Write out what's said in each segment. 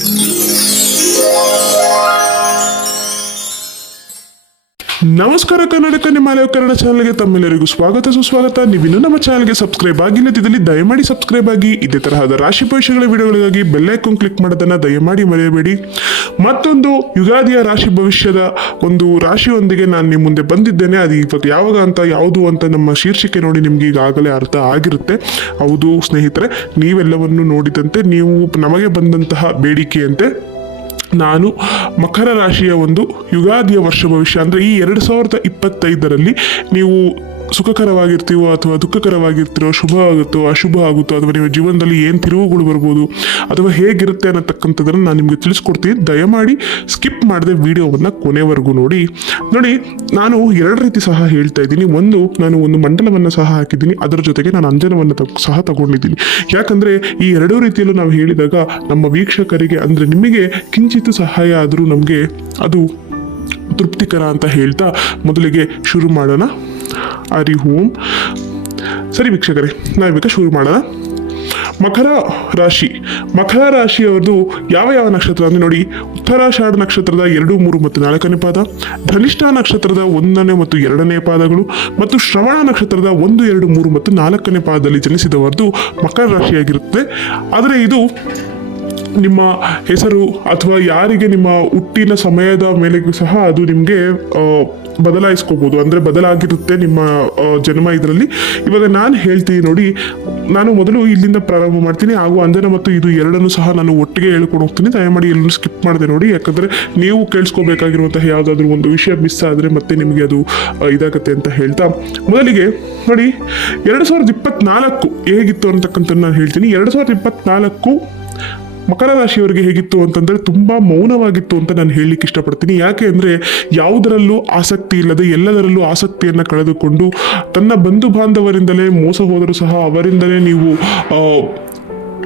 Música ನಮಸ್ಕಾರ ಕನ್ನಡಕ, ನಿಮ್ಮ ಮಲಯ ಕನ್ನಡ ಚಾನಲ್ಗೆ ತಮ್ಮೆಲ್ಲರಿಗೂ ಸ್ವಾಗತ, ಸುಸ್ವಾಗತ. ನೀವಿನ್ನು ನಮ್ಮ ಚಾನಲ್ಗೆ ಸಬ್ಸ್ಕ್ರೈಬ್ ಆಗಿಲ್ಲದಿದ್ದಲ್ಲಿ ದಯಮಾಡಿ ಸಬ್ಸ್ಕ್ರೈಬ್ ಆಗಿ. ಇದೇ ತರಹದ ರಾಶಿ ಭವಿಷ್ಯಗಳ ವಿಡಿಯೋಗಳಿಗಾಗಿ ಬೆಲ್ಲೈಕಾನ್ ಕ್ಲಿಕ್ ಮಾಡೋದನ್ನು ದಯಮಾಡಿ ಮರೆಯಬೇಡಿ. ಮತ್ತೊಂದು ಯುಗಾದಿಯ ರಾಶಿ ಭವಿಷ್ಯದ ಒಂದು ರಾಶಿಯೊಂದಿಗೆ ನಾನು ನಿಮ್ಮ ಮುಂದೆ ಬಂದಿದ್ದೇನೆ. ಅದು ಇವತ್ತು ಯಾವಾಗ ಅಂತ, ಯಾವುದು ಅಂತ ನಮ್ಮ ಶೀರ್ಷಿಕೆ ನೋಡಿ ನಿಮ್ಗೆ ಈಗಾಗಲೇ ಅರ್ಥ ಆಗಿರುತ್ತೆ. ಹೌದು ಸ್ನೇಹಿತರೆ, ನೀವೆಲ್ಲವನ್ನು ನೋಡಿದಂತೆ, ನೀವು ನಮಗೆ ಬಂದಂತಹ ಬೇಡಿಕೆಯಂತೆ ನಾನು ಮಕರ ರಾಶಿಯ ಒಂದು ಯುಗಾದಿಯ ವರ್ಷ ಭವಿಷ್ಯ ಅಂದರೆ ಈ ಎರಡು ಸಾವಿರದ ಇಪ್ಪತ್ತೈದರಲ್ಲಿ ನೀವು ಸುಖಕರವಾಗಿರ್ತೀವೋ ಅಥವಾ ದುಃಖಕರವಾಗಿರ್ತೀರೋ, ಶುಭ ಆಗುತ್ತೋ, ಅಶುಭ ಆಗುತ್ತೋ, ಅಥವಾ ನಿಮ್ಮ ಜೀವನದಲ್ಲಿ ಏನು ತಿರುವುಗಳು ಬರ್ಬೋದು, ಅಥವಾ ಹೇಗಿರುತ್ತೆ ಅನ್ನತಕ್ಕಂಥದ್ದನ್ನು ನಾನು ನಿಮಗೆ ತಿಳಿಸ್ಕೊಡ್ತೀನಿ. ದಯಮಾಡಿ ಸ್ಕಿಪ್ ಮಾಡದೆ ವಿಡಿಯೋವನ್ನು ಕೊನೆವರೆಗೂ ನೋಡಿ. ನೋಡಿ, ನಾನು ಎರಡು ರೀತಿ ಸಹ ಹೇಳ್ತಾ ಇದ್ದೀನಿ. ಒಂದು, ನಾನು ಒಂದು ಮಂಡಲವನ್ನು ಸಹ ಹಾಕಿದ್ದೀನಿ. ಅದರ ಜೊತೆಗೆ ನಾನು ಅಂಜನವನ್ನು ಸಹ ತಗೊಂಡಿದ್ದೀನಿ. ಯಾಕಂದರೆ ಈ ಎರಡೂ ರೀತಿಯಲ್ಲೂ ನಾವು ಹೇಳಿದಾಗ ನಮ್ಮ ವೀಕ್ಷಕರಿಗೆ, ಅಂದರೆ ನಿಮಗೆ ಕಿಂಚಿತ್ ಸಹಾಯ ಆದರೂ ನಮಗೆ ಅದು ತೃಪ್ತಿಕರ ಅಂತ ಹೇಳ್ತಾ ಮೊದಲಿಗೆ ಶುರು ಮಾಡೋಣ. ಹರಿ ಓಂ ಸರಿ ವೀಕ್ಷಕರೇ, ನಾವೀಗ ಶುರು ಮಾಡೋಣ. ಮಕರ ರಾಶಿ. ಮಕರ ರಾಶಿಯವರದು ಯಾವ ಯಾವ ನಕ್ಷತ್ರ ಅಂದರೆ ನೋಡಿ, ಉತ್ತರಾಷಾಢ ನಕ್ಷತ್ರದ ಎರಡು, ಮೂರು ಮತ್ತು ನಾಲ್ಕನೇ ಪಾದ, ಧನಿಷ್ಠ ನಕ್ಷತ್ರದ ಒಂದನೇ ಮತ್ತು ಎರಡನೇ ಪಾದಗಳು ಮತ್ತು ಶ್ರವಣ ನಕ್ಷತ್ರದ ಒಂದು, ಎರಡು, ಮೂರು ಮತ್ತು ನಾಲ್ಕನೇ ಪಾದದಲ್ಲಿ ಜನಿಸಿದವರದು ಮಕರ ರಾಶಿಯಾಗಿರುತ್ತೆ. ಆದರೆ ಇದು ನಿಮ್ಮ ಹೆಸರು ಅಥವಾ ಯಾರಿಗೆ ನಿಮ್ಮ ಹುಟ್ಟಿನ ಸಮಯದ ಮೇಲೆಗೂ ಸಹ ಅದು ನಿಮಗೆ ಬದಲಾಯಿಸ್ಕೋಬೋದು, ಅಂದರೆ ಬದಲಾಗಿರುತ್ತೆ ನಿಮ್ಮ ಜನ್ಮ ಇದರಲ್ಲಿ. ಇವಾಗ ನಾನು ಹೇಳ್ತೀನಿ ನೋಡಿ, ನಾನು ಮೊದಲು ಇಲ್ಲಿಂದ ಪ್ರಾರಂಭ ಮಾಡ್ತೀನಿ, ಹಾಗೂ ಅಂಜನ ಮತ್ತು ಇದು ಎರಡನ್ನು ಸಹ ನಾನು ಒಟ್ಟಿಗೆ ಹೇಳ್ಕೊಂಡು ಹೋಗ್ತೀನಿ. ದಯಮಾಡಿ ಎಲ್ಲರೂ ಸ್ಕಿಪ್ ಮಾಡಿದೆ ನೋಡಿ, ಯಾಕಂದರೆ ನೀವು ಕೇಳಿಸ್ಕೋಬೇಕಾಗಿರುವಂತಹ ಯಾವುದಾದ್ರೂ ಒಂದು ವಿಷಯ ಮಿಸ್ ಆದರೆ ಮತ್ತೆ ನಿಮಗೆ ಅದು ಇದಾಗತ್ತೆ ಅಂತ ಹೇಳ್ತಾ. ಮೊದಲಿಗೆ ನೋಡಿ, ಎರಡು ಸಾವಿರದ ಇಪ್ಪತ್ನಾಲ್ಕು ಹೇಗಿತ್ತು ಅಂತಕ್ಕಂಥ ನಾನು ಹೇಳ್ತೀನಿ. ಎರಡು ಸಾವಿರದ ಇಪ್ಪತ್ನಾಲ್ಕು ಮಕರ ರಾಶಿಯವರಿಗೆ ಹೇಗಿತ್ತು ಅಂತಂದ್ರೆ ತುಂಬಾ ಮೌನವಾಗಿತ್ತು ಅಂತ ನಾನು ಹೇಳಲಿಕ್ಕೆ ಇಷ್ಟಪಡ್ತೀನಿ. ಯಾಕೆ ಅಂದರೆ ಯಾವುದರಲ್ಲೂ ಆಸಕ್ತಿ ಇಲ್ಲದೆ ಎಲ್ಲದರಲ್ಲೂ ಆಸಕ್ತಿಯನ್ನು ಕಳೆದುಕೊಂಡು ತನ್ನ ಬಂಧು ಬಾಂಧವರಿಂದಲೇ ಮೋಸ ಹೋದರೂ ಸಹ ಅವರಿಂದಲೇ ನೀವು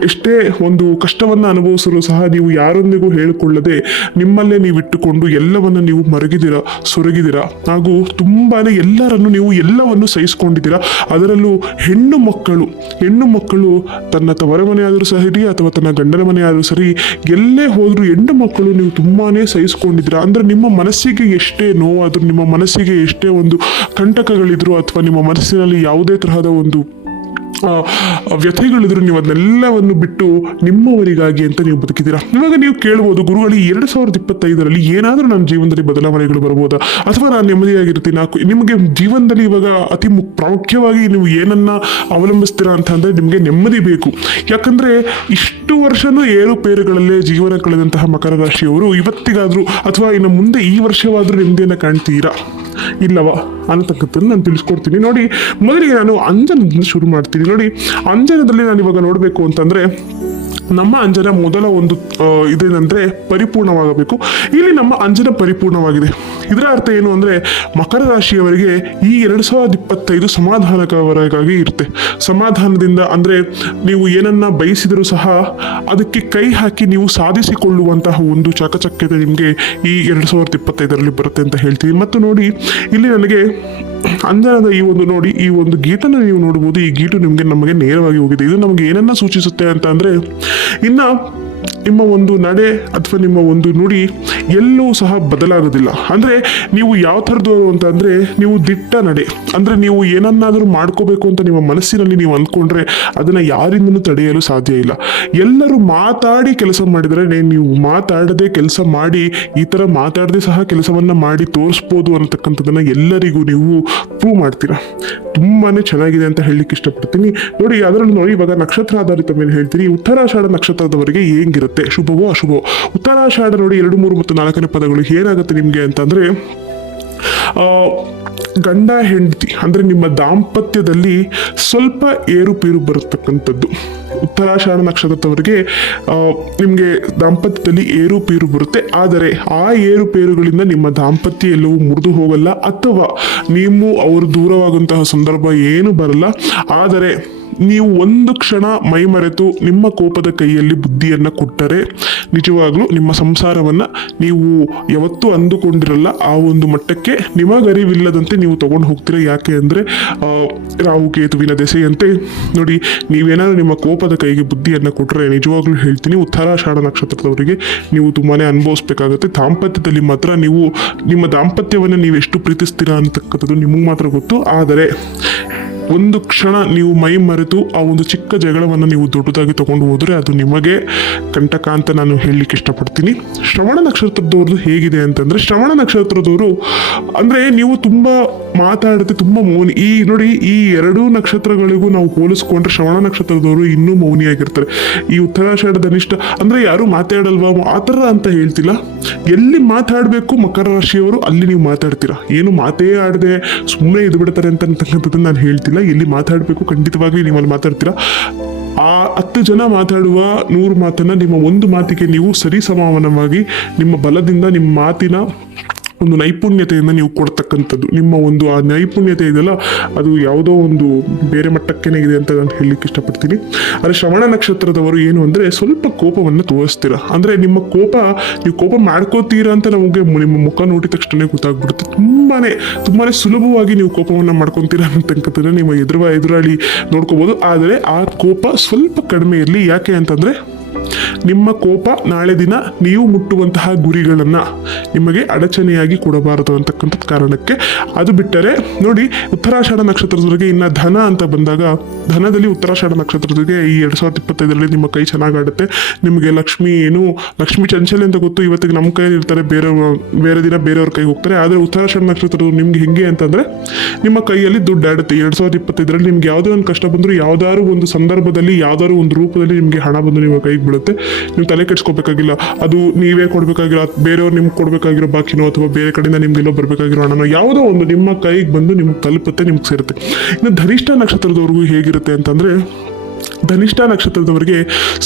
ಎಷ್ಟೇ ಒಂದು ಕಷ್ಟವನ್ನು ಅನುಭವಿಸಲು ಸಹ ನೀವು ಯಾರೊಂದಿಗೂ ಹೇಳಿಕೊಳ್ಳದೆ ನಿಮ್ಮಲ್ಲೇ ನೀವು ಇಟ್ಟುಕೊಂಡು ಎಲ್ಲವನ್ನು ನೀವು ಮರಗಿದಿರ ಸೊರಗಿದಿರ ಹಾಗೂ ತುಂಬಾ ಎಲ್ಲರನ್ನು ನೀವು ಎಲ್ಲವನ್ನು ಸಹಿಸಿಕೊಂಡಿದ್ದೀರಾ, ಅದರಲ್ಲೂ ಹೆಣ್ಣು ಮಕ್ಕಳು ಹೆಣ್ಣು ಮಕ್ಕಳು ತನ್ನ ತವರ ಮನೆಯಾದರೂ ಸರಿ ಅಥವಾ ತನ್ನ ಗಂಡನ ಮನೆ ಆದರೂ ಸರಿ, ಎಲ್ಲೇ ಹೋದರೂ ಹೆಣ್ಣು ಮಕ್ಕಳು ನೀವು ತುಂಬಾ ಸಹಿಸಿಕೊಂಡಿದ್ದೀರಾ? ಅಂದರೆ ನಿಮ್ಮ ಮನಸ್ಸಿಗೆ ಎಷ್ಟೇ ನೋವಾದರೂ, ನಿಮ್ಮ ಮನಸ್ಸಿಗೆ ಎಷ್ಟೇ ಒಂದು ಕಂಟಕಗಳಿದ್ರು ಅಥವಾ ನಿಮ್ಮ ಮನಸ್ಸಿನಲ್ಲಿ ಯಾವುದೇ ತರಹದ ಒಂದು ವ್ಯಥೆಗಳಿದ್ರು ನೀವು ಅದನ್ನೆಲ್ಲವನ್ನು ಬಿಟ್ಟು ನಿಮ್ಮವರಿಗಾಗಿ ಅಂತ ನೀವು ಬದುಕಿದ್ದೀರಾ? ಇವಾಗ ನೀವು ಕೇಳ್ಬೋದು, ಗುರುಗಳು, ಎರಡು ಸಾವಿರದ ಇಪ್ಪತ್ತೈದರಲ್ಲಿ ಏನಾದರೂ ನನ್ನ ಜೀವನದಲ್ಲಿ ಬದಲಾವಣೆಗಳು ಬರ್ಬೋದಾ? ಅಥವಾ ನಾನು ನೆಮ್ಮದಿಯಾಗಿರ್ತೀನಿ ನಾಲ್ಕು ನಿಮಗೆ ಜೀವನದಲ್ಲಿ ಇವಾಗ ಅತಿ ಮುಖ್ಯ ಪ್ರಾಮುಖ್ಯವಾಗಿ ನೀವು ಏನನ್ನ ಅವಲಂಬಿಸ್ತೀರಾ ಅಂತ ಅಂದರೆ ನಿಮಗೆ ನೆಮ್ಮದಿ ಬೇಕು. ಯಾಕಂದ್ರೆ ಇಷ್ಟು ವರ್ಷನೂ ಏರುಪೇರುಗಳಲ್ಲೇ ಜೀವನ ಕಳೆದಂತಹ ಮಕರ ರಾಶಿಯವರು ಇವತ್ತಿಗಾದರೂ ಅಥವಾ ಇನ್ನು ಮುಂದೆ ಈ ವರ್ಷವಾದರೂ ನೆಮ್ಮದಿಯನ್ನು ಕಾಣ್ತೀರಾ? ಇಲ್ಲವಾ ಅನ್ನತಕ್ಕಂಥದ್ದು ನಾನು ತಿಳಿಸ್ಕೊಡ್ತೀನಿ. ನೋಡಿ, ಮೊದಲಿಗೆ ನಾನು ಅಂಜನದಿಂದ ಶುರು ಮಾಡ್ತೀನಿ. ನೋಡಿ, ಅಂಜನದಲ್ಲಿ ನಾನು ಇವಾಗ ನೋಡಬೇಕು ಅಂತಂದ್ರೆ, ನಮ್ಮ ಅಂಜನ ಮೊದಲ ಒಂದು ಇದೇನಂದರೆ ಪರಿಪೂರ್ಣವಾಗಬೇಕು. ಇಲ್ಲಿ ನಮ್ಮ ಅಂಜನ ಪರಿಪೂರ್ಣವಾಗಿದೆ. ಇದರ ಅರ್ಥ ಏನು ಅಂದ್ರೆ ಮಕರ ರಾಶಿಯವರಿಗೆ ಈ ಎರಡು ಸಾವಿರದ ಇಪ್ಪತ್ತೈದು ಸಮಾಧಾನಕರವಾಗಿ ಇರುತ್ತೆ. ಸಮಾಧಾನದಿಂದ ಅಂದ್ರೆ ನೀವು ಏನನ್ನ ಬಯಸಿದರೂ ಸಹ ಅದಕ್ಕೆ ಕೈ ಹಾಕಿ ನೀವು ಸಾಧಿಸಿಕೊಳ್ಳುವಂತಹ ಒಂದು ಚಕಚಕ್ಯತೆ ನಿಮಗೆ ಈ ಎರಡು ಸಾವಿರದ ಇಪ್ಪತ್ತೈದರಲ್ಲಿ ಬರುತ್ತೆ ಅಂತ ಹೇಳ್ತೀವಿ ಮತ್ತು ನೋಡಿ, ಇಲ್ಲಿ ನನಗೆ ಅಂಜನದ ಈ ಒಂದು ನೋಡಿ, ಈ ಒಂದು ಗೀಟನ್ನು ನೀವು ನೋಡಬಹುದು ಈ ಗೀಟು ನಿಮಗೆ ನಮಗೆ ನೇರವಾಗಿ ಹೋಗಿದೆ. ಇದು ನಮಗೆ ಏನನ್ನ ಸೂಚಿಸುತ್ತೆ ಅಂತ ಅಂದ್ರೆ, ಇನ್ನ ನಿಮ್ಮ ಒಂದು ನಡೆ ಅಥವಾ ನಿಮ್ಮ ಒಂದು ನುಡಿ ಎಲ್ಲೂ ಸಹ ಬದಲಾಗೋದಿಲ್ಲ. ಅಂದ್ರೆ ನೀವು ಯಾವ ಥರದವರು ಅಂತ ಅಂದರೆ ನೀವು ದಿಟ್ಟ ನಡೆ. ಅಂದ್ರೆ ನೀವು ಏನನ್ನಾದರೂ ಮಾಡ್ಕೋಬೇಕು ಅಂತ ನಿಮ್ಮ ಮನಸ್ಸಿನಲ್ಲಿ ನೀವು ಅಂದ್ಕೊಂಡ್ರೆ ಅದನ್ನು ಯಾರಿಂದನೂ ತಡೆಯಲು ಸಾಧ್ಯ ಇಲ್ಲ. ಎಲ್ಲರೂ ಮಾತಾಡಿ ಕೆಲಸ ಮಾಡಿದರೆ ನೀವು ಮಾತಾಡದೆ ಕೆಲಸ ಮಾಡಿ ಈ ಥರ ಮಾತಾಡದೆ ಸಹ ಕೆಲಸವನ್ನ ಮಾಡಿ ತೋರಿಸ್ಬೋದು ಅನ್ನತಕ್ಕಂಥದ್ದನ್ನು ಎಲ್ಲರಿಗೂ ನೀವು ಪ್ರೂವ್ ಮಾಡ್ತೀರಾ. ತುಂಬಾನೇ ಚೆನ್ನಾಗಿದೆ ಅಂತ ಹೇಳಲಿಕ್ಕೆ ಇಷ್ಟಪಡ್ತೀನಿ. ನೋಡಿ, ಅದರಲ್ಲಿ ನೋಡಿ, ಇವಾಗ ನಕ್ಷತ್ರ ಆಧಾರಿತ ಮೇಲೆ ಹೇಳ್ತೀನಿ. ಉತ್ತರಾಷಾಢ ನಕ್ಷತ್ರದವರೆಗೆ ಹೇಗಿರುತ್ತೆ? ಶುಭವೋ ಅಶುಭವೋ ಉತ್ತರಾಷಾಢ ನೋಡಿ ಎರಡು, ಮೂರು ಮತ್ತು ನಾಲ್ಕನೇ ಪದಗಳು ಏನಾಗುತ್ತೆ ನಿಮಗೆ ಅಂತಂದರೆ ಗಂಡ, ಹೆಂಡತಿ, ಅಂದರೆ ನಿಮ್ಮ ದಾಂಪತ್ಯದಲ್ಲಿ ಸ್ವಲ್ಪ ಏರುಪೇರು ಬರತಕ್ಕಂಥದ್ದು. ಉತ್ತರಾಷಾಢ ನಕ್ಷತ್ರದವರಿಗೆ ನಿಮಗೆ ದಾಂಪತ್ಯದಲ್ಲಿ ಏರುಪೇರು ಬರುತ್ತೆ. ಆದರೆ ಆ ಏರುಪೇರುಗಳಿಂದ ನಿಮ್ಮ ದಾಂಪತ್ಯ ಎಲ್ಲವೂ ಮುರಿದು ಹೋಗಲ್ಲ, ಅಥವಾ ನೀವು ಅವರು ದೂರವಾಗುವಂತಹ ಸಂದರ್ಭ ಏನು ಬರಲ್ಲ. ಆದರೆ ನೀವು ಒಂದು ಕ್ಷಣ ಮೈಮರೆತು ನಿಮ್ಮ ಕೋಪದ ಕೈಯಲ್ಲಿ ಬುದ್ಧಿಯನ್ನು ಕೊಟ್ಟರೆ ನಿಜವಾಗ್ಲೂ ನಿಮ್ಮ ಸಂಸಾರವನ್ನು ನೀವು ಯಾವತ್ತೂ ಅಂದುಕೊಂಡಿರಲ್ಲ, ಆ ಒಂದು ಮಟ್ಟಕ್ಕೆ ನಿಮಗರಿವಿಲ್ಲದಂತೆ ನೀವು ತಗೊಂಡು ಹೋಗ್ತೀರಾ? ಯಾಕೆ ಅಂದರೆ ರಾಹು ಕೇತುವಿನ ದೆಸೆಯಂತೆ. ನೋಡಿ, ನೀವೇನಾದ್ರೂ ನಿಮ್ಮ ಕೋಪದ ಕೈಗೆ ಬುದ್ಧಿಯನ್ನು ಕೊಟ್ಟರೆ ನಿಜವಾಗ್ಲೂ ಹೇಳ್ತೀನಿ ಉತ್ತರಾಷಾಢ ನಕ್ಷತ್ರದವರಿಗೆ ನೀವು ತುಂಬಾ ಅನುಭವಿಸ್ಬೇಕಾಗುತ್ತೆ. ದಾಂಪತ್ಯದಲ್ಲಿ ಮಾತ್ರ ನೀವು, ನಿಮ್ಮ ದಾಂಪತ್ಯವನ್ನು ನೀವು ಎಷ್ಟು ಪ್ರೀತಿಸ್ತೀರಾ ಅಂತಕ್ಕಂಥದ್ದು ನಿಮಗೆ ಮಾತ್ರ ಗೊತ್ತು. ಆದರೆ ಒಂದು ಕ್ಷಣ ನೀವು ಮೈ ಮರೆತು ಆ ಒಂದು ಚಿಕ್ಕ ಜಗಳವನ್ನು ನೀವು ದೊಡ್ಡದಾಗಿ ತಗೊಂಡು ಹೋದರೆ ಅದು ನಿಮಗೆ ಕಂಟಕ ಅಂತ ನಾನು ಹೇಳಲಿಕ್ಕೆ ಇಷ್ಟಪಡ್ತೀನಿ. ಶ್ರವಣ ನಕ್ಷತ್ರದವ್ರದ್ದು ಹೇಗಿದೆ ಅಂತಂದರೆ, ಶ್ರವಣ ನಕ್ಷತ್ರದವರು ಅಂದರೆ ನೀವು ತುಂಬ ಮಾತಾಡದೆ ತುಂಬ ಮೌನಿ, ಈ ನೋಡಿ ಈ ಎರಡೂ ನಕ್ಷತ್ರಗಳಿಗೂ ನಾವು ಹೋಲಿಸ್ಕೊಂಡ್ರೆ ಶ್ರವಣ ನಕ್ಷತ್ರದವರು ಇನ್ನೂ ಮೌನಿಯಾಗಿರ್ತಾರೆ. ಈ ಉತ್ತರಾಷಾಢ ಧನಿಷ್ಠ ಅಂದರೆ ಯಾರು ಮಾತಾಡಲ್ವಾ? ಆ ಥರ ಅಂತ ಹೇಳ್ತಿಲ್ಲ. ಎಲ್ಲಿ ಮಾತಾಡಬೇಕು ಮಕರ ರಾಶಿಯವರು, ಅಲ್ಲಿ ನೀವು ಮಾತಾಡ್ತೀರಾ? ಏನು ಮಾತೇ ಆಡದೆ ಸುಮ್ಮನೆ ಇದು ಬಿಡ್ತಾರೆ ಅಂತ ನಾನು ಹೇಳ್ತಿಲ್ಲ. ಎಲ್ಲಿ ಮಾತಾಡಬೇಕು? ಖಂಡಿತವಾಗಿ ನೀವು ಅಲ್ಲಿ ಮಾತಾಡ್ತೀರಾ? ಆ ಹತ್ತು ಜನ ಮಾತಾಡುವ ನೂರು ಮಾತನ್ನು ನಿಮ್ಮ ಒಂದು ಮಾತಿಗೆ ನೀವು ಸರಿ ಸಮಾನವಾಗಿ ನಿಮ್ಮ ಬಲದಿಂದ ನಿಮ್ಮ ಮಾತಿನ ಒಂದು ನೈಪುಣ್ಯತೆಯನ್ನು ನೀವು ಕೊಡ್ತಕ್ಕಂಥದ್ದು. ನಿಮ್ಮ ಒಂದು ಆ ನೈಪುಣ್ಯತೆ ಇದೆಯಲ್ಲ, ಅದು ಯಾವುದೋ ಒಂದು ಬೇರೆ ಮಟ್ಟಕ್ಕೇನೆ ಇದೆ ಅಂತ ನಾನು ಹೇಳಲಿಕ್ಕೆ ಇಷ್ಟಪಡ್ತೀನಿ. ಆದರೆ ಶ್ರವಣ ನಕ್ಷತ್ರದವರು ಏನು ಅಂದರೆ ಸ್ವಲ್ಪ ಕೋಪವನ್ನು ತೋರಿಸ್ತೀರ. ಅಂದರೆ ನಿಮ್ಮ ಕೋಪ, ನೀವು ಕೋಪ ಮಾಡ್ಕೋತೀರ ಅಂತ ನಮಗೆ ನಿಮ್ಮ ಮುಖ ನೋಡಿದ ತಕ್ಷಣ ಗೊತ್ತಾಗ್ಬಿಡುತ್ತೆ. ತುಂಬಾ ತುಂಬಾ ಸುಲಭವಾಗಿ ನೀವು ಕೋಪವನ್ನು ಮಾಡ್ಕೊತೀರ ಅಂತಕ್ಕಂಥದ್ದನ್ನು ನಿಮ್ಮ ಎದುರುವ ಎದುರಾಳಿ ನೋಡ್ಕೋಬೋದು. ಆದರೆ ಆ ಕೋಪ ಸ್ವಲ್ಪ ಕಡಿಮೆ ಇರಲಿ ಯಾಕೆ ಅಂತಂದರೆ ನಿಮ್ಮ ಕೋಪ ನಾಳೆ ದಿನ ನೀವು ಮುಟ್ಟುವಂತಹ ಗುರಿಗಳನ್ನು ನಿಮಗೆ ಅಡಚಣೆಯಾಗಿ ಕೊಡಬಾರದು ಅಂತಕ್ಕಂಥ ಕಾರಣಕ್ಕೆ ಅದು ಬಿಟ್ಟರೆ ನೋಡಿ ಉತ್ತರಾಷಾಢ ನಕ್ಷತ್ರದವರಿಗೆ ಇನ್ನು ಧನ ಅಂತ ಬಂದಾಗ ಧನದಲ್ಲಿ ಉತ್ತರಾಷಾಢ ನಕ್ಷತ್ರದವರಿಗೆ ಈ ಎರಡು ಸಾವಿರದ ಇಪ್ಪತ್ತೈದರಲ್ಲಿ ನಿಮ್ಮ ಕೈ ಚೆನ್ನಾಗಾಡುತ್ತೆ ನಿಮಗೆ ಲಕ್ಷ್ಮಿ ಏನು, ಲಕ್ಷ್ಮಿ ಚಂಚಲೆ ಅಂತ ಗೊತ್ತು, ಇವತ್ತಿಗೆ ನಮ್ಮ ಕೈಯಲ್ಲಿ ಇರ್ತಾರೆ, ಬೇರೆ ಬೇರೆ ದಿನ ಬೇರೆಯವ್ರ ಕೈಗೆ ಹೋಗ್ತಾರೆ. ಆದರೆ ಉತ್ತರಾಷಾಢ ನಕ್ಷತ್ರದವ್ರು ನಿಮ್ಗೆ ಹೆಂಗೆ ಅಂತಂದರೆ ನಿಮ್ಮ ಕೈಯಲ್ಲಿ ದುಡ್ಡು ಆಡುತ್ತೆ. ಎರಡು ಸಾವಿರದ ಇಪ್ಪತ್ತೈದರಲ್ಲಿ ನಿಮ್ಗೆ ಯಾವುದೇ ಒಂದು ಕಷ್ಟ ಬಂದರೂ, ಯಾವ್ದಾದ್ರು ಒಂದು ಸಂದರ್ಭದಲ್ಲಿ, ಯಾವ್ದಾದ್ರು ಒಂದು ರೂಪದಲ್ಲಿ ನಿಮಗೆ ಹಣ ಬಂದು ನಿಮ್ಮ ಕೈಗೆ ಬೀಳುತ್ತೆ. ನೀವು ತಲೆ ಕೆಡಿಸ್ಕೋಬೇಕಾಗಿಲ್ಲ, ಅದು ನೀವೇ ಕೊಡಬೇಕಾಗಿರೋ ಬೇರೆಯವ್ರು ನಿಮ್ಗೆ ಕೊಡಬೇಕಾಗಿರೋ ಬಾಕಿನೋ ಅಥವಾ ಬೇರೆ ಕಡೆಯಿಂದ ನಿಮ್ಗೆಲ್ಲೋ ಬರಬೇಕಾಗಿರೋ ಹಣನೋ, ಯಾವುದೋ ಒಂದು ನಿಮ್ಮ ಕೈಗೆ ಬಂದು ನಿಮ್ಗೆ ತಲುಪುತ್ತೆ, ನಿಮ್ಗೆ ಸೇರುತ್ತೆ. ಇನ್ನು ಧನಿಷ್ಠ ನಕ್ಷತ್ರದವ್ರಿಗೂ ಹೇಗಿರುತ್ತೆ ಅಂತಂದರೆ, ಧನಿಷ್ಠ ನಕ್ಷತ್ರದವರಿಗೆ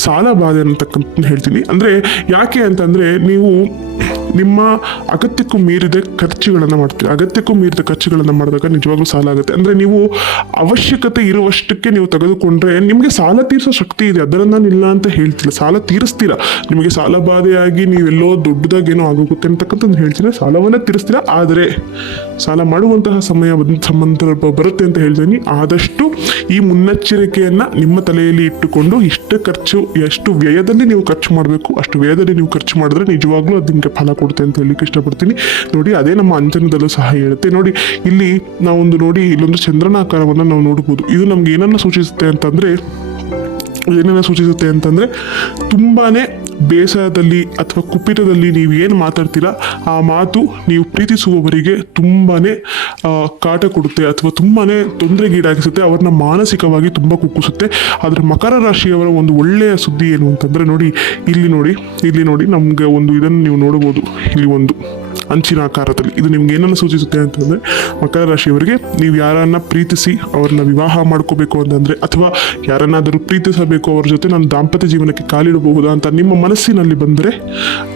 ಸಾಲ ಬಾಧೆ ಅಂತಕ್ಕಂಥ ಹೇಳ್ತೀನಿ. ಅಂದರೆ ಯಾಕೆ ಅಂತಂದರೆ, ನೀವು ನಿಮ್ಮ ಅಗತ್ಯಕ್ಕೂ ಮೀರಿದ ಖರ್ಚುಗಳನ್ನು ಮಾಡ್ತೀರಿ. ಅಗತ್ಯಕ್ಕೂ ಮೀರಿದ ಖರ್ಚುಗಳನ್ನು ಮಾಡಿದಾಗ ನಿಜವಾಗ್ಲೂ ಸಾಲ ಆಗುತ್ತೆ. ಅಂದರೆ ನೀವು ಅವಶ್ಯಕತೆ ಇರುವಷ್ಟಕ್ಕೆ ನೀವು ತೆಗೆದುಕೊಂಡ್ರೆ ನಿಮಗೆ ಸಾಲ ತೀರಿಸೋ ಶಕ್ತಿ ಇದೆ. ಅದನ್ನು ನಾನು ಇಲ್ಲ ಅಂತ ಹೇಳ್ತಿಲ್ಲ. ಸಾಲ ತೀರಿಸ್ತೀರ. ನಿಮಗೆ ಸಾಲ ಬಾಧೆಯಾಗಿ ನೀವೆಲ್ಲೋ ದೊಡ್ಡದಾಗೇನೋ ಆಗೋಗುತ್ತೆ ಅಂತಕ್ಕಂಥದ್ದು ಹೇಳ್ತೀನಿ ಸಾಲವನ್ನು ತೀರಿಸ್ತೀರ. ಆದರೆ ಸಾಲ ಮಾಡುವಂತಹ ಸಮಯ ಸಂಬಂಧ ಬರುತ್ತೆ ಅಂತ ಹೇಳ್ತೀನಿ. ಆದಷ್ಟು ಈ ಮುನ್ನೆಚ್ಚರಿಕೆಯನ್ನು ನಿಮ್ಮ ತಲೆಯಲ್ಲಿ ಇಟ್ಟುಕೊಂಡು ಇಷ್ಟು ಖರ್ಚು, ಎಷ್ಟು ವ್ಯಯದಲ್ಲಿ ನೀವು ಖರ್ಚು ಮಾಡಬೇಕು, ಅಷ್ಟು ವ್ಯಯದಲ್ಲಿ ನೀವು ಖರ್ಚು ಮಾಡಿದ್ರೆ ನಿಜವಾಗ್ಲೂ ಅದು ನಿಮಗೆ ಫಲ ಕೊಡುತ್ತೆ ಅಂತ ಹೇಳಲಿಕ್ಕೆ ಇಷ್ಟಪಡ್ತೀನಿ. ನೋಡಿ, ಅದೇ ನಮ್ಮ ಅಂಜನದಲ್ಲೂ ಸಹ ಹೇಳುತ್ತೆ. ನೋಡಿ, ಇಲ್ಲಿ ನಾವೊಂದು ನೋಡಿ, ಇಲ್ಲೊಂದು ಚಂದ್ರನಾಕಾರವನ್ನು ನಾವು ನೋಡ್ಬೋದು. ಇದು ನಮ್ಗೆ ಏನನ್ನ ಸೂಚಿಸುತ್ತೆ ಅಂತಂದರೆ ಏನನ್ನ ಸೂಚಿಸುತ್ತೆ ಅಂತಂದರೆ ತುಂಬಾ ಬೇಸರದಲ್ಲಿ ಅಥವಾ ಕುಪಿತದಲ್ಲಿ ನೀವು ಏನು ಮಾತಾಡ್ತೀರಾ, ಆ ಮಾತು ನೀವು ಪ್ರೀತಿಸುವವರಿಗೆ ತುಂಬಾ ಕಾಟ ಕೊಡುತ್ತೆ ಅಥವಾ ತುಂಬಾ ತೊಂದರೆಗೀಡಾಗಿಸುತ್ತೆ, ಅವ್ರನ್ನ ಮಾನಸಿಕವಾಗಿ ತುಂಬ ಕುಕ್ಕಿಸುತ್ತೆ ಆದರೆ ಮಕರ ರಾಶಿಯವರ ಒಂದು ಒಳ್ಳೆಯ ಸುದ್ದಿ ಏನು ಅಂತಂದರೆ ನೋಡಿ, ಇಲ್ಲಿ ನೋಡಿ ಇಲ್ಲಿ ನೋಡಿ ನಮಗೆ ಒಂದು ಇದನ್ನು ನೀವು ನೋಡ್ಬೋದು ಇಲ್ಲಿ ಒಂದು. ಅಂಚಿನ ಆಕಾರದಲ್ಲಿ ಇದು ನಿಮ್ಗೆ ಏನನ್ನು ಸೂಚಿಸುತ್ತೆ ಅಂತಂದರೆ ಮಕರ ರಾಶಿಯವರಿಗೆ ನೀವು ಯಾರನ್ನ ಪ್ರೀತಿಸಿ ಅವ್ರನ್ನ ವಿವಾಹ ಮಾಡ್ಕೋಬೇಕು ಅಂತಂದರೆ ಅಥವಾ ಯಾರನ್ನಾದರೂ ಪ್ರೀತಿಸಬೇಕು ಅವ್ರ ಜೊತೆ ನಾನು ದಾಂಪತ್ಯ ಜೀವನಕ್ಕೆ ಕಾಲಿಡಬಹುದಾ ಅಂತ ನಿಮ್ಮ ಮನಸ್ಸಿನಲ್ಲಿ ಬಂದರೆ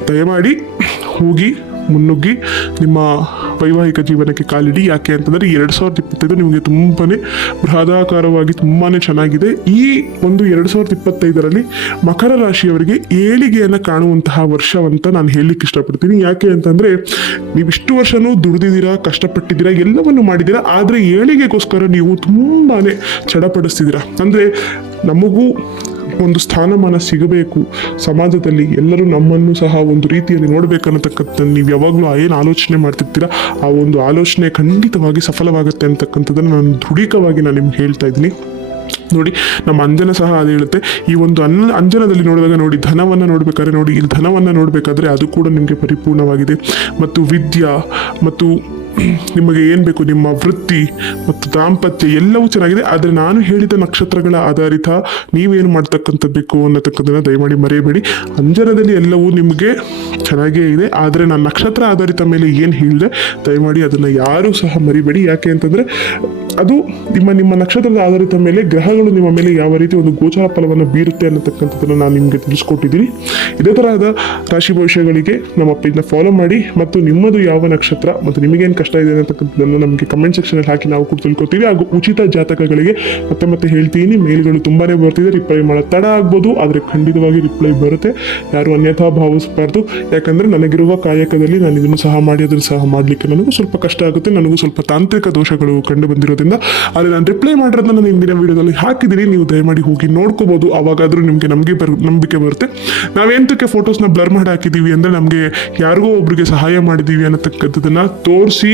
ದಯಮಾಡಿ ಹೋಗಿ ಮುನ್ನುಗ್ಗಿ ನಿಮ್ಮ ವೈವಾಹಿಕ ಜೀವನಕ್ಕೆ ಕಾಲಿಡಿ. ಯಾಕೆ ಅಂತಂದರೆ ಎರಡು ಸಾವಿರದ ಇಪ್ಪತ್ತೈದು ನಿಮಗೆ ತುಂಬಾ ಬೃಹದಾಕಾರವಾಗಿ ತುಂಬಾ ಚೆನ್ನಾಗಿದೆ. ಈ ಒಂದು ಎರಡು ಸಾವಿರದ ಇಪ್ಪತ್ತೈದರಲ್ಲಿ ಮಕರ ರಾಶಿಯವರಿಗೆ ಏಳಿಗೆಯನ್ನು ಕಾಣುವಂತಹ ವರ್ಷವಂತ ನಾನು ಹೇಳಲಿಕ್ಕೆ ಇಷ್ಟಪಡ್ತೀನಿ. ಯಾಕೆ ಅಂತಂದರೆ ನೀವು ಇಷ್ಟು ವರ್ಷನೂ ದುಡಿದಿದ್ದೀರಾ, ಕಷ್ಟಪಟ್ಟಿದ್ದೀರಾ, ಎಲ್ಲವನ್ನು ಮಾಡಿದ್ದೀರಾ, ಆದರೆ ಏಳಿಗೆಗೋಸ್ಕರ ನೀವು ತುಂಬಾ ಚಡಪಡಿಸ್ತಿದ್ದೀರಾ. ಅಂದರೆ ನಮಗೂ ಒಂದು ಸ್ಥಾನಮಾನ ಸಿಗಬೇಕು. ಸಮಾಜದಲ್ಲಿ ಎಲ್ಲರೂ ನಮ್ಮನ್ನು ಸಹ ಒಂದು ರೀತಿಯಲ್ಲಿ ನೋಡಬೇಕನ್ನತಕ್ಕಂಥ ನೀವು ಯಾವಾಗಲೂ ಏನು ಆಲೋಚನೆ ಮಾಡ್ತಿರ್ತೀರಾ, ಆ ಒಂದು ಆಲೋಚನೆ ಖಂಡಿತವಾಗಿ ಸಫಲವಾಗುತ್ತೆ ಅಂತಕ್ಕಂಥದ್ದನ್ನು ನಾನು ದೃಢೀಕವಾಗಿ ನಾನು ನಿಮ್ಗೆ ಹೇಳ್ತಾ ಇದ್ದೀನಿ. ನೋಡಿ, ನಮ್ಮ ಅಂಜನ ಸಹ ಅದು ಹೇಳುತ್ತೆ, ಈ ಒಂದು ಅನ್, ಅಂಜನದಲ್ಲಿ ನೋಡಿದಾಗ ನೋಡಿ ಧನವನ್ನು ನೋಡಬೇಕಾದ್ರೆ ನೋಡಿ, ಇಲ್ಲಿ ಧನವನ್ನು ನೋಡಬೇಕಾದ್ರೆ ಅದು ಕೂಡ ನಿಮಗೆ ಪರಿಪೂರ್ಣವಾಗಿದೆ. ಮತ್ತು ವಿದ್ಯಾ, ಮತ್ತು ನಿಮಗೆ ಏನು ಬೇಕು? ನಿಮ್ಮ ವೃತ್ತಿ ಮತ್ತು ದಾಂಪತ್ಯ ಎಲ್ಲವೂ ಚೆನ್ನಾಗಿದೆ. ಆದರೆ ನಾನು ಹೇಳಿದ ನಕ್ಷತ್ರಗಳ ಆಧಾರಿತ ನೀವೇನು ಮಾಡ್ತಕ್ಕಂಥ ಬೇಕು ಅನ್ನತಕ್ಕಂಥದ್ದನ್ನು ದಯಮಾಡಿ ಮರೆಯಬೇಡಿ. ಅಂಜನದಲ್ಲಿ ಎಲ್ಲವೂ ನಿಮಗೆ ಚೆನ್ನಾಗೇ ಇದೆ. ಆದರೆ ನಾನು ನಕ್ಷತ್ರ ಆಧಾರಿತ ಮೇಲೆ ಏನು ಹೇಳಿದೆ, ದಯಮಾಡಿ ಅದನ್ನು ಯಾರೂ ಸಹ ಮರಿಬೇಡಿ. ಯಾಕೆ ಅಂತಂದರೆ ಅದು ನಿಮ್ಮ ನಿಮ್ಮ ನಕ್ಷತ್ರದ ಆಧಾರಿತ ಮೇಲೆ ಗ್ರಹಗಳು ನಿಮ್ಮ ಮೇಲೆ ಯಾವ ರೀತಿ ಒಂದು ಗೋಚಾರ ಫಲವನ್ನು ಬೀರುತ್ತೆ ಅನ್ನತಕ್ಕಂಥದ್ದನ್ನು ನಾನು ನಿಮಗೆ ತಿಳಿಸ್ಕೊಟ್ಟಿದ್ದೀನಿ. ಇದೇ ತರಹದ ರಾಶಿ ಭವಿಷ್ಯಗಳಿಗೆ ನಮ್ಮ ಪೇಜ್ನ ಫಾಲೋ ಮಾಡಿ. ಮತ್ತು ನಿಮ್ಮದು ಯಾವ ನಕ್ಷತ್ರ ಮತ್ತು ನಿಮಗೇನು ಕಷ್ಟ ಇದೆ ಅನ್ನತಕ್ಕಂಥದ್ದನ್ನು ನಮಗೆ ಕಮೆಂಟ್ ಸೆಕ್ಷನಲ್ಲಿ ಹಾಕಿ ನಾವು ಕೂಡ ತಿಳ್ಕೊತೀವಿ. ಹಾಗೂ ಉಚಿತ ಜಾತಕಗಳಿಗೆ ಮತ್ತೆ ಮತ್ತೆ ಹೇಳ್ತೀನಿ ಮೇಲ್ಗಳು ತುಂಬಾನೇ ಬರ್ತಿದೆ ರಿಪ್ಲೈ ಮಾಡೋ ತಡ ಆಗ್ಬೋದು, ಆದರೆ ಖಂಡಿತವಾಗಿ ರಿಪ್ಲೈ ಬರುತ್ತೆ. ಯಾರು ಅನ್ಯಥಾ ಭಾವಿಸಬಾರ್ದು. ಯಾಕಂದ್ರೆ ನನಗಿರುವ ಕಾಯಕದಲ್ಲಿ ನಾನು ಇದನ್ನು ಸಹ ಮಾಡಿ, ಅದನ್ನು ಸಹ ಮಾಡಲಿಕ್ಕೆ ನನಗೂ ಸ್ವಲ್ಪ ಕಷ್ಟ ಆಗುತ್ತೆ, ನನಗೂ ಸ್ವಲ್ಪ ತಾಂತ್ರಿಕ ದೋಷಗಳು ಕಂಡು ಬಂದಿರೋದ್ರಿಂದ. ಆದರೆ ನಾನು ರಿಪ್ಲೈ ಮಾಡಿರೋದನ್ನ ನಾನು ಹಿಂದಿನ ವಿಡಿಯೋದಲ್ಲಿ ಹಾಕಿದ್ದೀನಿ. ನೀವು ದಯಮಾಡಿ ಹೋಗಿ ನೋಡ್ಕೋಬಹುದು ಅವಾಗಾದ್ರೂ ನಿಮಗೆ ನಮಗೆ ಬರ್, ನಂಬಿಕೆ ಬರುತ್ತೆ. ನಾವೇಂತಕ್ಕೆ ಫೋಟೋಸ್ನ ಬ್ಲರ್ ಮಾಡಿ ಹಾಕಿದ್ದೀವಿ ಅಂದರೆ ನಮಗೆ ಯಾರಿಗೋ ಒಬ್ರಿಗೆ ಸಹಾಯ ಮಾಡಿದ್ದೀವಿ ಅನ್ನತಕ್ಕಂಥದ್ದನ್ನ ತೋರಿಸಿ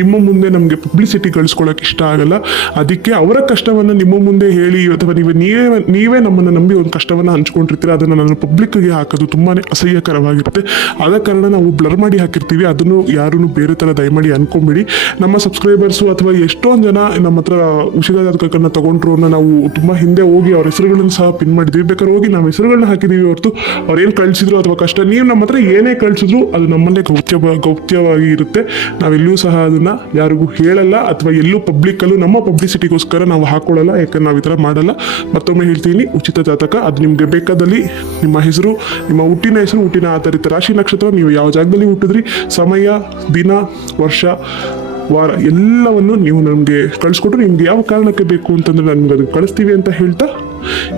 ನಿಮ್ಮ ಮುಂದೆ ನಮಗೆ ಪಬ್ಲಿಸಿಟಿ ಗಳಿಸ್ಕೊಳ್ಳೋಕೆ ಇಷ್ಟ ಆಗಲ್ಲ. ಅದಕ್ಕೆ ಅವರ ಕಷ್ಟವನ್ನು ನಿಮ್ಮ ಮುಂದೆ ಹೇಳಿ ಅಥವಾ ನೀವು, ನೀವೇ ನೀವೇ ನಮ್ಮನ್ನು ನಂಬಿ ಒಂದು ಕಷ್ಟವನ್ನು ಹಂಚ್ಕೊಂಡಿರ್ತೀರ, ಅದನ್ನು ನಾನು ಪಬ್ಲಿಕ್ಗೆ ಹಾಕೋದು ತುಂಬಾ ಅಸಹ್ಯಕರವಾಗಿರುತ್ತೆ. ಆದ ಕಾರಣ ನಾವು ಬ್ಲರ್ ಮಾಡಿ ಹಾಕಿರ್ತೀವಿ. ಅದನ್ನು ಯಾರೂ ಬೇರೆ ಥರ ದಯಮಾಡಿ ಅನ್ಕೊಂಬಿಡಿ. ನಮ್ಮ ಸಬ್ಸ್ಕ್ರೈಬರ್ಸು ಅಥವಾ ಎಷ್ಟೊಂದು ಜನ ನಮ್ಮ ಹತ್ರ ತೊಗೊಂಡ್ರು ತಗೊಂಡ್ರು ಅನ್ನೋ ನಾವು ತುಂಬ ಹಿಂದೆ ಹೋಗಿ ಅವ್ರ ಹೆಸರುಗಳನ್ನು ಸಹ ಪಿನ್ ಮಾಡಿದ್ವಿ. ಬೇಕಾದ್ರೆ ಹೋಗಿ ನಾವು ಹೆಸರುಗಳನ್ನ ಹಾಕಿದ್ದೀವಿ ಹೊರತು ಅವ್ರು ಏನು ಕಳಿಸಿದ್ರು ಅಥವಾ ಕಷ್ಟ, ನೀವು ನಮ್ಮ ಹತ್ರ ಏನೇ ಕಳಿಸಿದ್ರು ಅದು ನಮ್ಮಲ್ಲೇ ಗೌಪ್ಯ ಗೌಪ್ಯವಾಗಿ ಇರುತ್ತೆ. ನಾವೆಲ್ಲೂ ಸಹ ಅದನ್ನ ಯಾರಿಗೂ ಹೇಳಲ್ಲ ಅಥವಾ ಎಲ್ಲೂ ಪಬ್ಲಿಕ್ಕಲ್ಲೂ ನಮ್ಮ ಪಬ್ಲಿಸಿಟಿಗೋಸ್ಕರ ನಾವು ಹಾಕೊಳ್ಳಲ್ಲ, ಯಾಕಂದ್ರೆ ನಾವು ಈ ಥರ ಮಾಡಲ್ಲ. ಮತ್ತೊಮ್ಮೆ ಹೇಳ್ತೀನಿ, ಉಚಿತ ಜಾತಕ, ಅದು ನಿಮಗೆ ಬೇಕಾದಲ್ಲಿ ನಿಮ್ಮ ಹೆಸರು, ನಿಮ್ಮ ಹುಟ್ಟಿನ ಹೆಸರು, ಹುಟ್ಟಿನ ಆಧಾರಿತ ರಾಶಿ ನಕ್ಷತ್ರ, ನೀವು ಯಾವ ಜಾಗದಲ್ಲಿ ಹುಟ್ಟಿದ್ರಿ, ಸಮಯ, ದಿನ, ವರ್ಷ, ವಾರ, ಎಲ್ಲವನ್ನು ನೀವು ನಮಗೆ ಕಳಿಸ್ಕೊಟ್ರು, ನಿಮ್ಗೆ ಯಾವ ಕಾರಣಕ್ಕೆ ಬೇಕು ಅಂತಂದ್ರೆ ನಿಮ್ಗೆ ಅದನ್ನು ಕಳಿಸ್ತೀವಿ ಅಂತ ಹೇಳ್ತಾ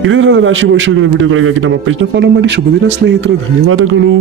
ಇದೇ ರಾಶಿ ಭವಿಷ್ಯಗಳ ವಿಡಿಯೋಗಳಿಗಾಗಿ ನಮ್ಮ ಪೇಜ್ನ ಫಾಲೋ ಮಾಡಿ ಶುಭ ದಿನ ಸ್ನೇಹಿತರೆ, ಧನ್ಯವಾದಗಳು.